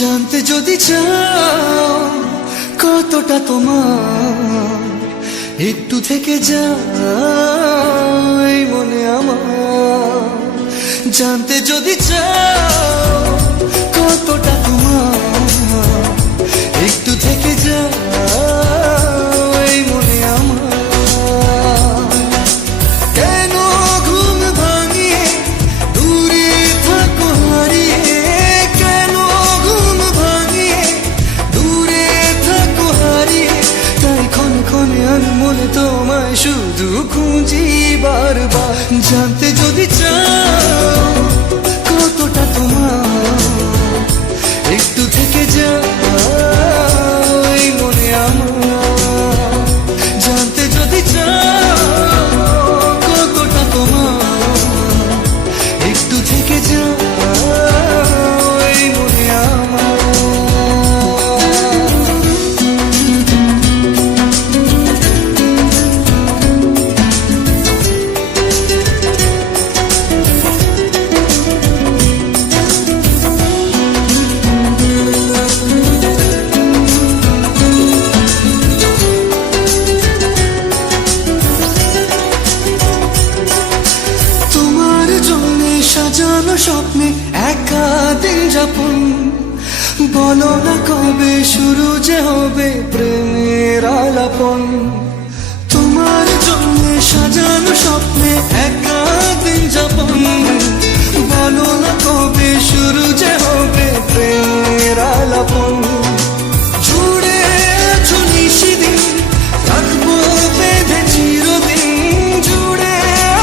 জানতে যদি চাও কতটা তোমার, একটু থেকে যাই মনে আমার। জানতে যদি চাও কতটা তোমার, একটু থেকে যাই মনে আমার। কেন ঘুম ভাঙিয়ে দূরে থাকো হারিয়ে, কেন ঘুম ভাঙিয়ে দূরে থাকো হারিয়ে, তাই ক্ষণে ক্ষণে আমি মনে তোমায় শুধু খুঁজি বারবার। জানতে যদি চাও কতটা তোমার, একটু থেকে যাই মনে আমার। জানতে যদি চাও কতটা তোমার, একটু থেকে যাই মনে আমার। সাজানো স্বপ্নে একা দিন যাপন, বলো না কবে শুরু যে হবে প্রেমের আলাপন। তোমার জন্য সাজানো স্বপ্নে একা দিন যাপন, বলো না কবে শুরু যে হবে প্রেমের আলাপন। জুড়ে আছো নিশিদিন, রাখবো বেঁধে চিরদিন। জুড়ে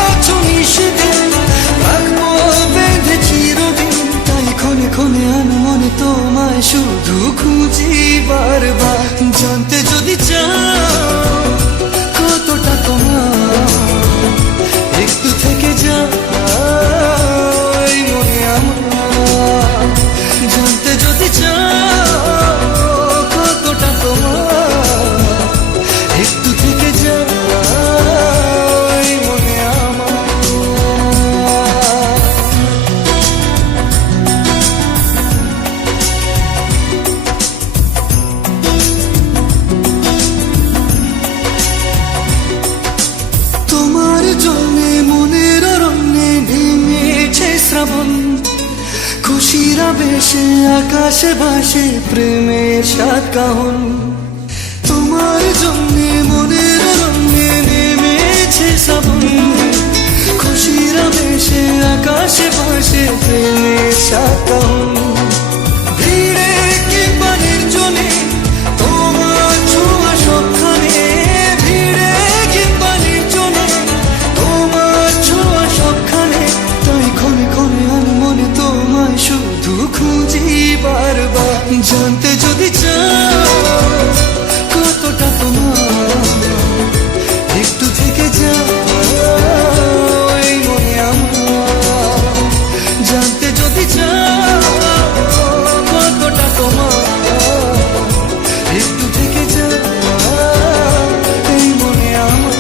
আছো নিশিদিন, রাখবো বেঁধে চিরদিন। তাই ক্ষণে ক্ষণে আমি মনে তোমায় শুধু খুঁজি বারবার। জানতে যদি চাও কতটা তোমার, একটু থেকে যাই মনে আমার। জানতে যদি চাও কতটা তোমার, একটু থেকে যাই মনে আমার। তোমার জন্যে মনের অরণ্যে নেমেছে শ্রাবণ, খুশির আবেশে আকাশে ভাসে প্রেমের সাত কাহন। তোমার জন্যে মনের অরণ্যে নেমেছে শ্রাবণ, খুশির আবেশে আকাশে ভাসে প্রেমের সাত কাহন। ভিড়ে কিংবা নির্জনে তোমার ছোঁয়া সবখানে, ভিড়ে কিংবা নির্জনে তোমার ছোঁয়া সবখানে। তাই ক্ষণে ক্ষণে আমি মনে তোমায় শুধু খুঁজি বারবার। জানতে যদি চাও কতটা তোমার, একটু থেকে যাই মনে আমার। জানতে যদি চাও কতটা তোমার, একটু থেকে যাই মনে আমার।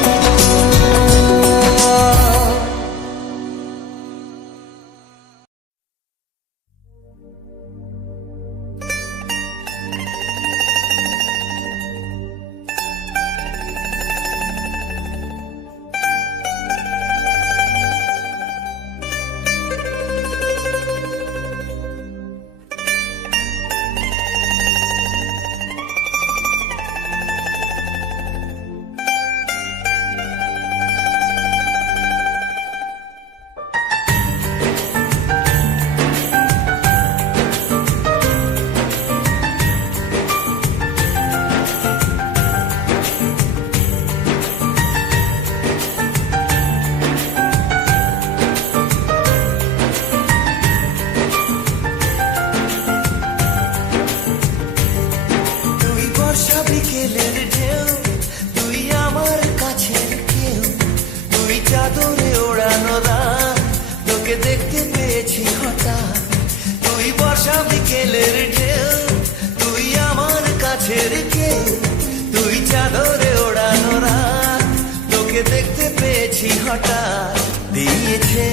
দেখতে পেয়েছি হঠাৎ, দিয়েছে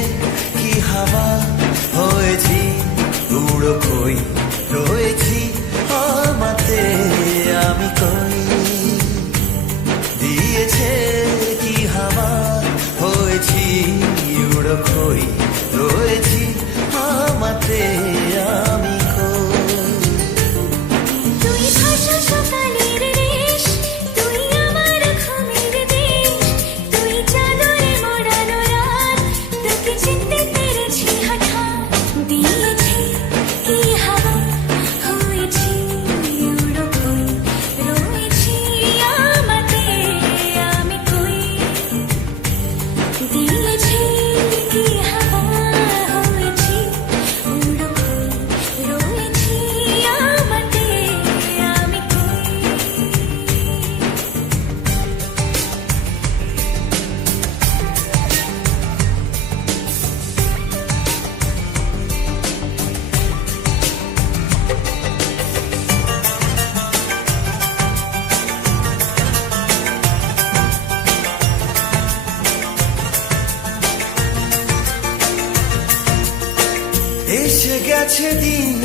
কি হাওয়া, হয়েছি উড়ো কই রয়েছি এসে গেছে দিন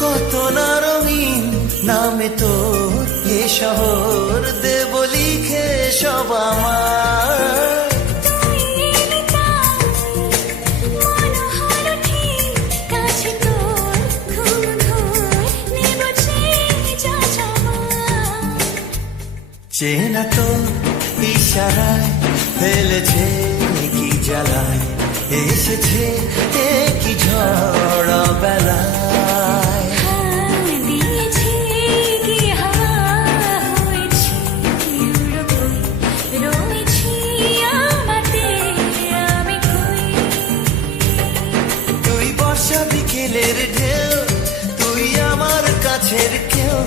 কত না রঙিন, নামে তোর এ শহর দেব লিখে সব আমার। চেনা তো ইশারায় ফেলেছে কি জ্বালায়, এসেছে কি ঝড় বেলায়। তুই বর্ষা বিকেলের ঢেউ, তুই আমার কাছের কেউ,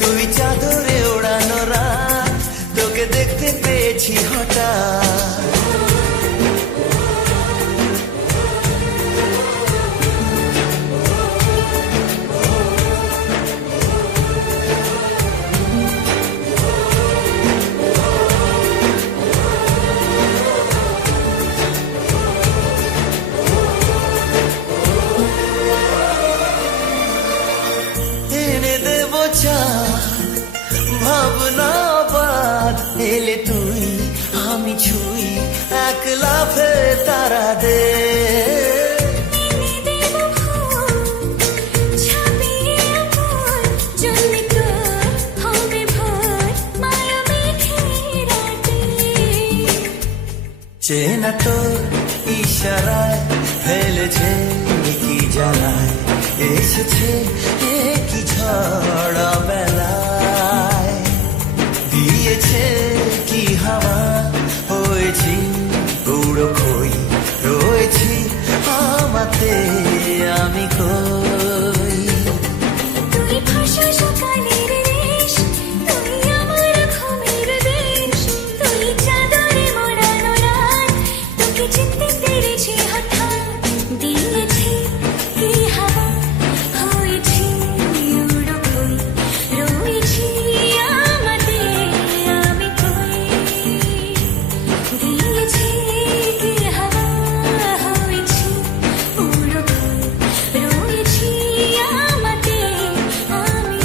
তুই চাদরে ওড়ানো রাত, তোকে দেখতে পেয়েছি হঠাৎ। এনে দেব চা ভাবনা বাদ, এলে তুই আমি ছুই এক লাফে তারা দে। চেনা তো ইশারায় ফেলেছে কি জ্বালায়, এসেছে কি ঝড় বেলায়। দিয়েছে কি হাওয়া, হয়েছি উড়ো খই, রয়েছি আমাতে আমি কই। তুই ভাষা সকালের দেশ, তুই আমার ঘুমের দেশ, তুই চাদরে মোড়ানো রাত, তোকে চিনতে পেরেছি হঠাৎ। দিয়েছি কি হাওয়া, হয়েছি উড়ো খই, রয়েছি আমাতে আমি কই। দিয়েছি কি হাওয়া, হয়েছি উড়ো খই, রয়েছি আমাতে আমি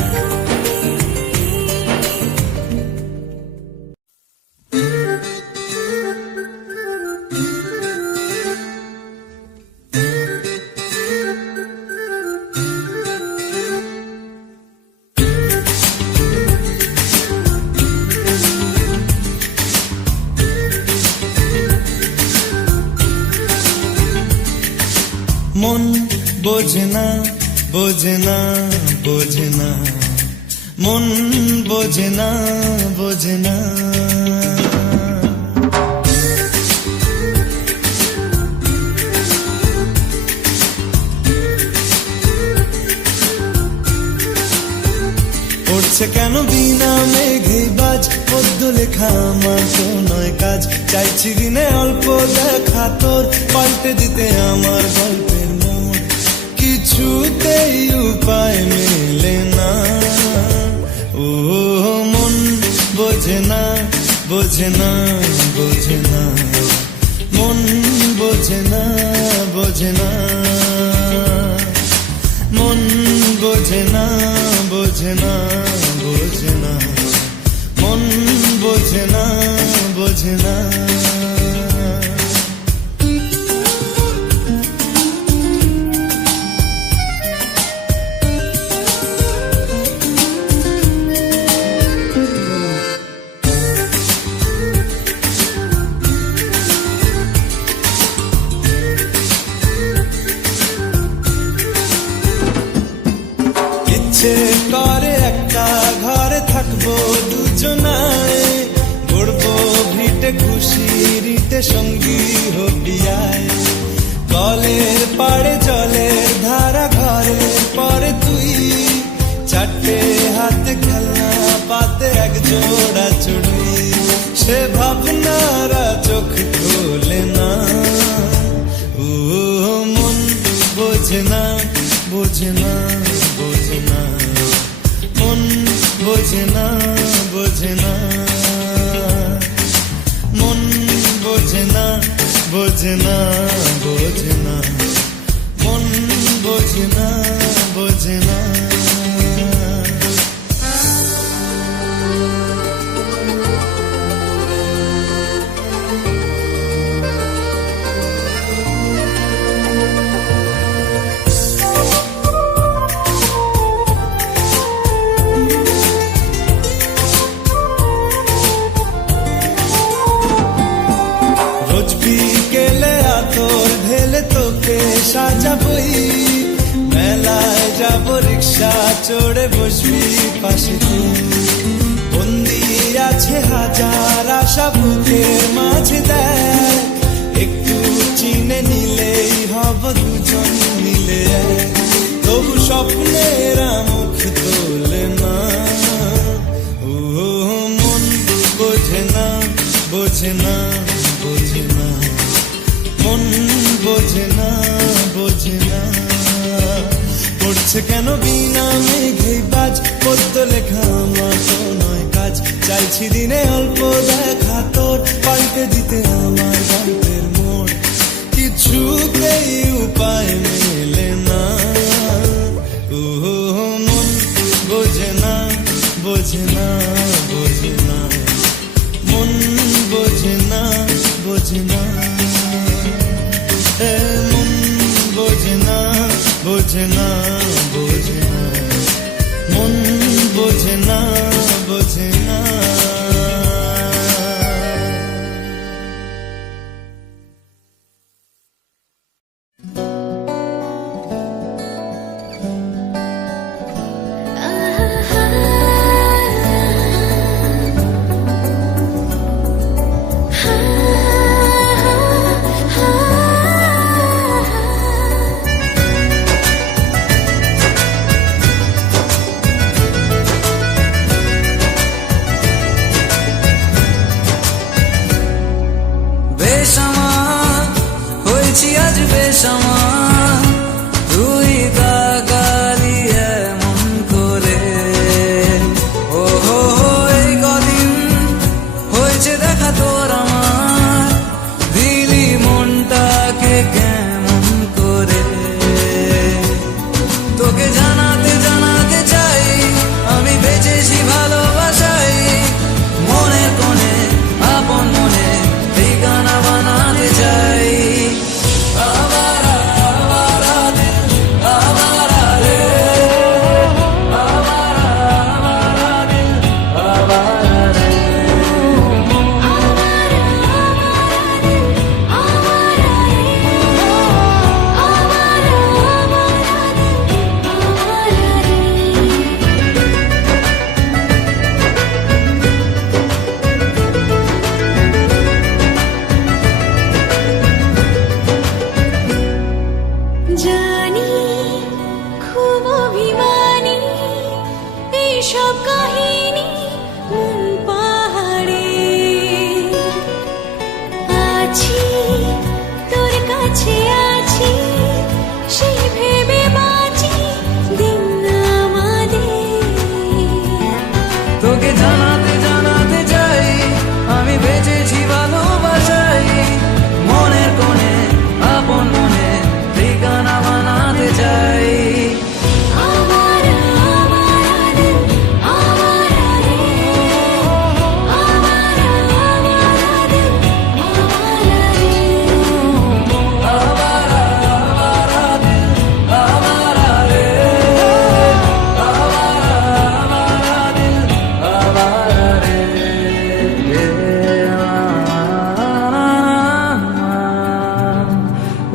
মন বোঝে না বোঝে না বোঝে না, মন বোঝে না বোঝে না। পড়ছে কেন বিনা মেঘে বাজ, পদ্য লেখা আমার তো নয় কাজ। চাইছি দিনে অল্প দেখা তোর, পাল্টে দিতে আমার গল্পের মোড়, কিছুতেই উপায় মেলে না। ও মন বোঝে না বোঝে না বোঝে না, মন বোঝে না বোঝে না, মন বোঝে না বোঝে না বোঝে না, মন বোঝে না বোঝে না। ইচ্ছে করে একটা ঘরে থাকবো দুজনায়, গড়বো ভিটে খুশিরিতে সঙ্গী হবিয়ায়। কলের পাড়ে জলের ধারা, ঘরের পরে তুই, চারটে হাতে খেলনা পাতে এক জোড়া চুড়ি। সে ভাবনারা চোখ খোলে না। ও মন বোঝে না বোঝে না বোঝে না, মন বোঝে না বোঝে না, মন বোঝে না বোঝে না বোঝে না, মন বোঝে না বোঝে না। রোজ বিকেলে আতর ঢেলে তোকে সাজাবই, মেলায় যাব রিক্সা চড়ে বসবি পাশে তুই। বন্দি আছে হাজার আশা বুকের মাঝে, দেখ একটু চিনে নিলেই হব দুজন মিলে এক। তবু স্বপ্নের মুখ তোলে না, ও মন বোঝে না বোঝে না বোঝে না, মন বোঝে না বোঝে না। পড়ছে কেন বিনা মেঘে বাজ, পদ্য লেখা আমার তো নয় কাজ। চাইছি দিনে অল্প দেখা তোর, পাল্টে দিতে আমার গল্পের মোড়। কিছুতেই উপায় মেলে না, ও মন বোঝে না বোঝে না বোঝে না, মন বোঝে না বোঝে না। মন বোঝে না বোঝে না বোঝে না, মন বোঝে না বোঝে না। বেসামাল হয়েছি আজ বেসামাল, তুই তাকালি এমন করে। ও হো এই কদিন হয়েছে দেখা তোর আমার, দিলি মনটাকে কেমন করে। তোকে জানাতে জানাতে চাই আমি বেঁচেছি ভালোবাসাই, মনের কোণে আপন মনে ঠিকানা বানাতে চাই। আবারা আবারা দিল আবারা রে, আবারা আবারা দিল আবারা রে। জানি খুব অভিমানী, এইসব কাহিনী মন পাহাড়ে। আছি তোর কাছে আছি, সেই ভেবে বাঁচি দিন আমাদের। তোকে জানাতে জানাতে চাই আমি বেঁচেছি ভালোবাসাই, মনের কোণে আপন মনে ঠিকানা বানাতে চাই। আমার আমার দিল আমার রে, আমার আমার দিল আমার রে। আবারা আবারা দিল আবারা রে, আবারা আবারা দিল আবারা রে।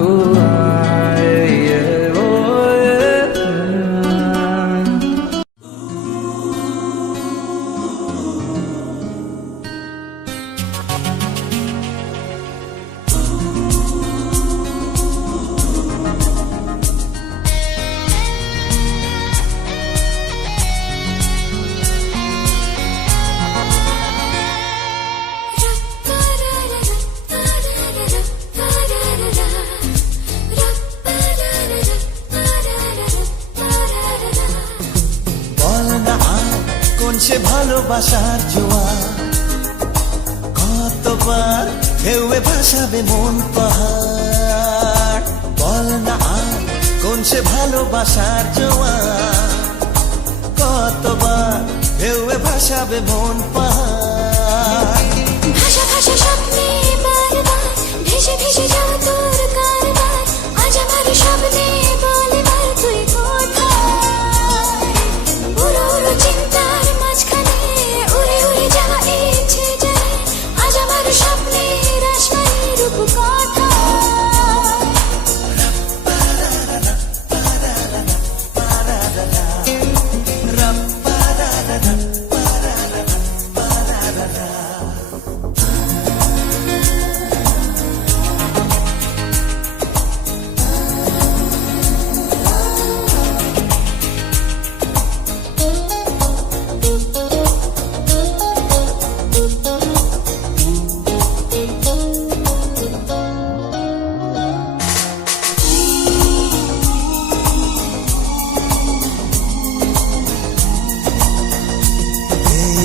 ও আয়ে ও বল না আর কোন সে ভালোবাসার জোয়ার, কতবার ঢেউয়ে ভাসাবে মন পাহাড়। বল না আর কোন সে ভাসে ভালোবাসার জোয়ার, কতবার ঢেউয়ে ভাসাবে মন পাহাড়। ভাষা ভাষা স্বপ্নে বারবার ভেসে ভেসে যাও তোর কারবার, আজ আমার স্বপ্নে বলে বার তুই কোথায়। উড়ো উড়ো চিন্তার মাঝখানে উড়ে উড়ে যাওয়া ইচ্ছে জানে, আজ আমার স্বপ্নে রাজবাড়ি রূপকথা।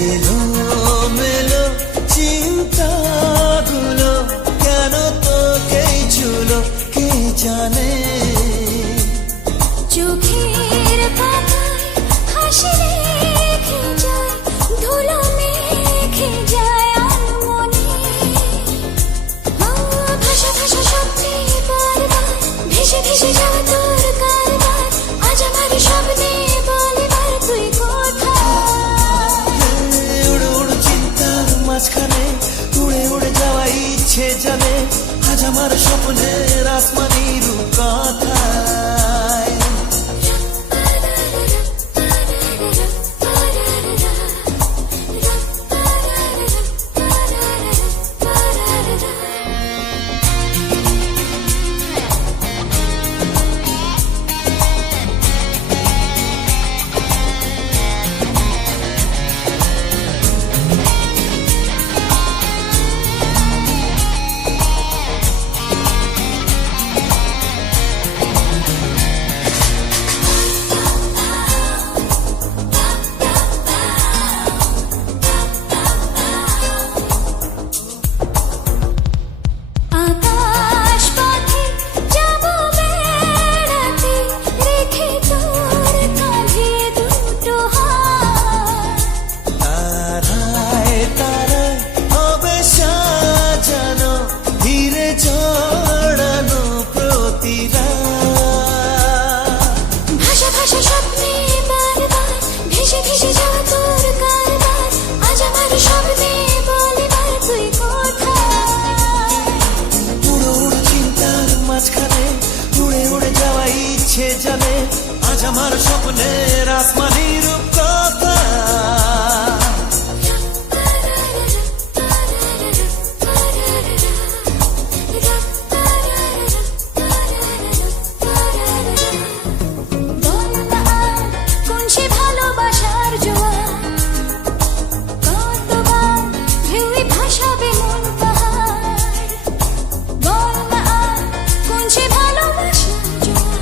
এলো মেলো চিন্তাগুলো কেন তোকেই ছুলো কে জানে। চোখের পাতায় হাসি রেখে যায়, ধুলো মেখে যায় আনমনে। ভাষা ভাষা স্বপ্নে বারবার ভেসে ভেসে যাওয়া তোর কারবার, আজ আমার স্বপ্নে বলে বার তুই কোথায়। উড়ো উড়ো চিন্তার মাঝখানে উড়ে উড়ে যাওয়া ইচ্ছে জানে, আজ আমার স্বপ্নের আসমানি রূপকথায়। আকাশ পথে যাব বেড়াতে, রেখে তোর কাঁধে দুটো হাত। তারায় তারায় হবে সাজানো ধীরে জড়ানো প্রতিরা। ভাষা ভাষা স্বপ্নে বারবার ভেসে ভেসে যাওয়া তোর কারবার, আজ আমার স্বপ্নে বলে বার তুই কোথায়। উড়ো উড়ো চিন্তার মাঝখানে উড়ে উড়ে যাওয়া ইচ্ছে জানে, আজ আমার স্বপ্নের আসমানি রূপকথা। বল না আর কোন সে ভালোবাসার জোয়ার, কতবার ঢেউয়ে ভাসাবে মন পাহাড়। বল না আর কোন সে ভালোবাসার জোয়ার,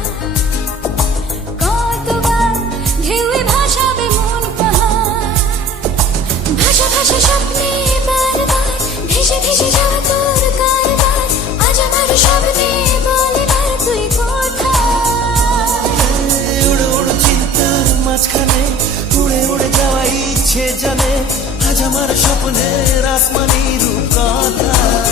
কতবার ঢেউয়ে ভাসাবে মন পাহাড়। ভাষা ভাষা স্বপ্নে বারবার ভেসে ভেসে যাওয়া তোর কারবার, আজ আমার স্বপ্নে বলে বার তুই কোথায়। উড়ো উড়ো চিন্তার মাঝখানে উড়ে উড়ে যাওয়া ইচ্ছে জানে, আজ আমার স্বপ্নের আসমানি রূপকথায়।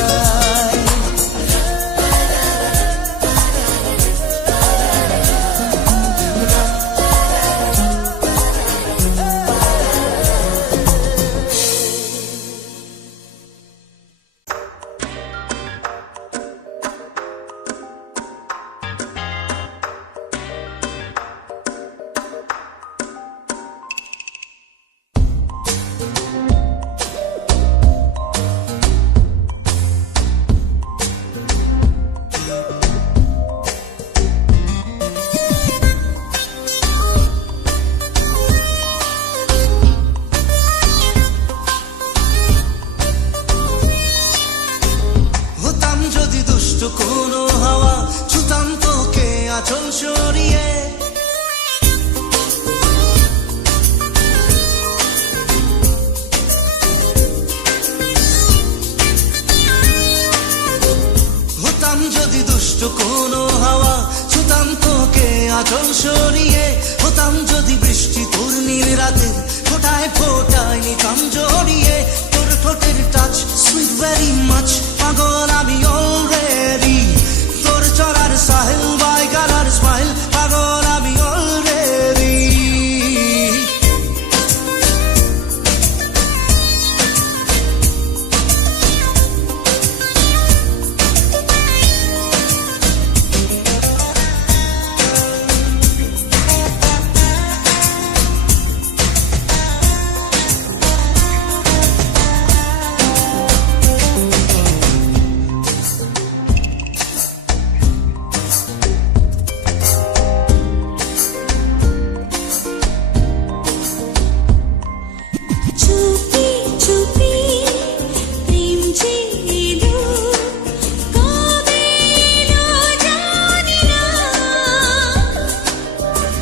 কোনো হাওয়া ছুতাম তোকে আঁচল সরিয়ে, হতাম যদি দুষ্ট কোনো হাওয়া দিতাম তোকে আঁচল সরিয়ে, হতাম যদি বৃষ্টি তোর নীল রাতের ফোটায় ফোটায় নিতাম জড়িয়ে। তোর ঠোঁটের টাচ সুইট ভেরি মাচ, পাগল আমি অলরেডি। তোর চলার সাহেল বাই গালার স্মাইল, পাগল আমি অলরেডি। চুপি চুপি প্রেম যে এলো, কবে এলো জানি না,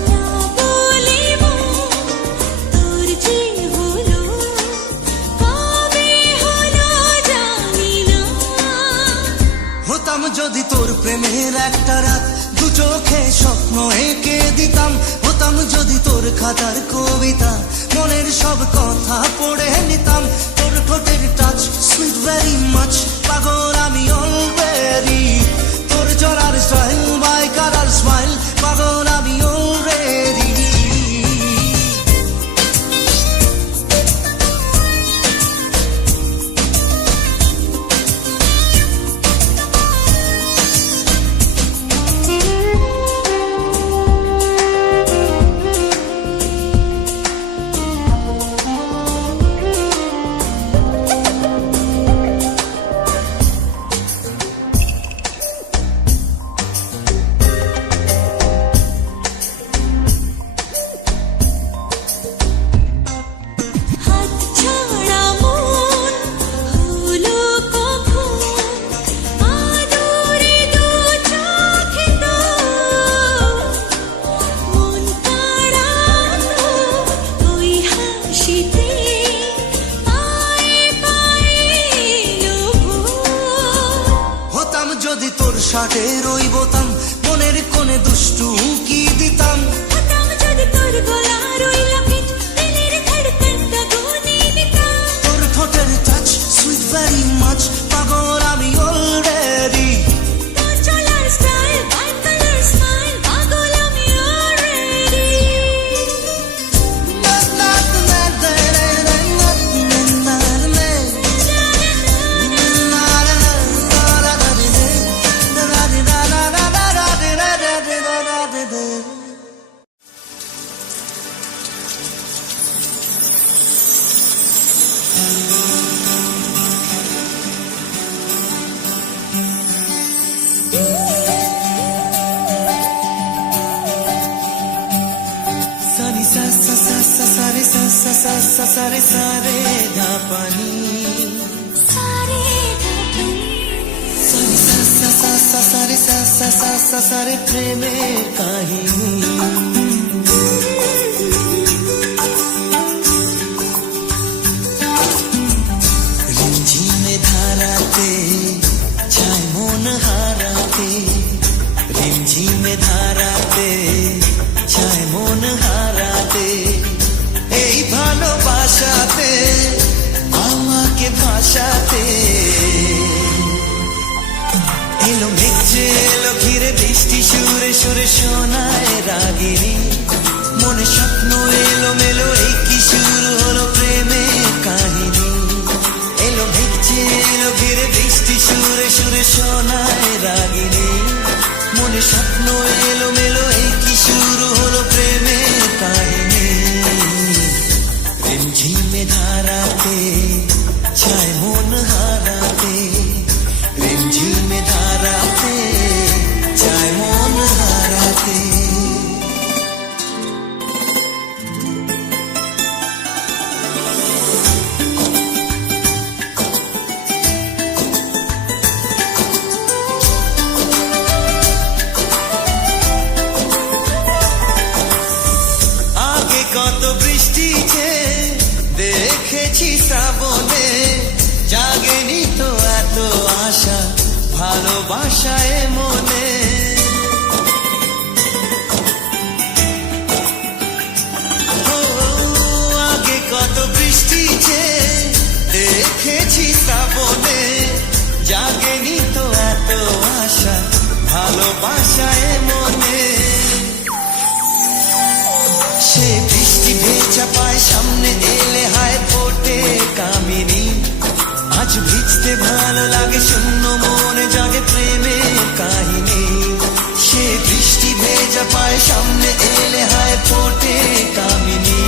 না বলে মন তোর যে হলো, কবে হলো জানি না। হতাম যদি তোর প্রেমের একটা রাত, দু চোখে স্বপ্ন এঁকে দিতাম। হতাম যদি তোর খাতার কবিতা, মনের সব কথা পড়ে নিতাম। তোর ঠোঁটের টাচ সুইট ভেরি মাচ, পাগল আমি অলরেডি। তোর চলার স্টাইল বাই কালার স্মাইল, পাগল আমি অলরেডি। হাত ছাড়া মন হলো কখন, আদরে দু চোখে তো মন কাড়া ওই হাসিতে, পায়ে পায়ে লোভ। হতাম যদি তোর শার্টের ওই বোতাম, মনের কোণে দুষ্টু কি দিতাম। হতাম যদি তোর গলার ওই লকেট, দিলের ধড়কনটা গুনে দিতাম। তোর ঠোঁটের টাচ সুইট ভেরি মাচ, পাগল আমি অলরেডি। তোর চলার স্টাইল বাই কালার স্মাইল, পাগল আমি অলরেডি। সানি সা সা সা সা সা রে সা সা সা সা সা রে সা রে ধা পানি। সারে ধাপনি সানি সা সা সা সা সা রে সা সা সা সা সা রে প্রেমের কাহিনী। রিমঝিমে ধারাতে চায় মন হারাতে, রিমঝিমে ধারাতে চায় মন হারাতে। এই ভালোবাসাতে আমাকে ভাসাতে, এলো মেঘে এলো ঘিরে বৃষ্টি সুরে সুরে শোনায় রাগিনী। মনে স্বপ্ন এলো মেলো, এই কি শুরু হলো প্রেমের কাহিনী। এলো মেঘে এলো ঘিরে বৃষ্টি সুরে সুরে শোনায় রাগিনী। মনে স্বপ্ন এলো মেলো, এই কি শুরু হলো প্রেমের কাহিনী। রিমঝিমে ধারাতে চায় মন হারাতে, রিমঝিমে ধারাতে চায় মন হারাতে। কত বৃষ্টি যে দেখেছি শ্রাবণে, জাগেনি তো এত আশা ভালোবাসায় মনে। ভালোবাসায় মনে সে বৃষ্টি ভেজা পায় সামনে এলে হায় ফোটে কামিনী আজ ভিজতে ভালো লাগে শূন্য মনে জাগে প্রেমের কাহিনী সে বৃষ্টি ভেজা পায় সামনে এলে হায় ফোটে কামিনী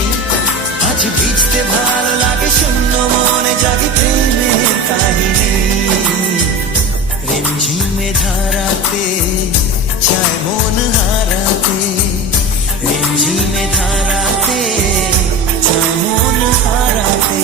আজ ভিজতে ভালো লাগে শূন্য মনে জাগে প্রেমের কাহিনী রিমঝিমে ধারাতে চায় মন হারাতে রিমঝিমে ধারাতে চায় মন হারাতে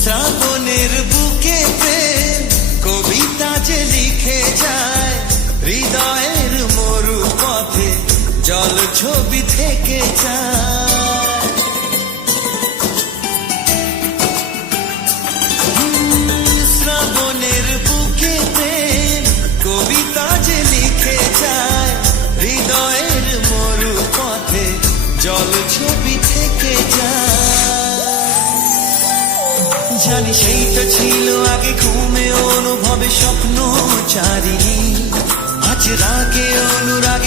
শ্রাবণের বুকে প্রেম কবিতা যে লিখে যায় হৃদয়ের মরু পথে জল ছবি থেকে যায় শ্রাবণের বুকে প্রেম কবিতা যে লিখে যায় হৃদয়ের মরু পথে জল ছবি থেকে যায় জানি সেই তো ছিল আগে ঘুমে অনুভবে স্বপ্ন চারিণী আজ রাগে অনুরাগ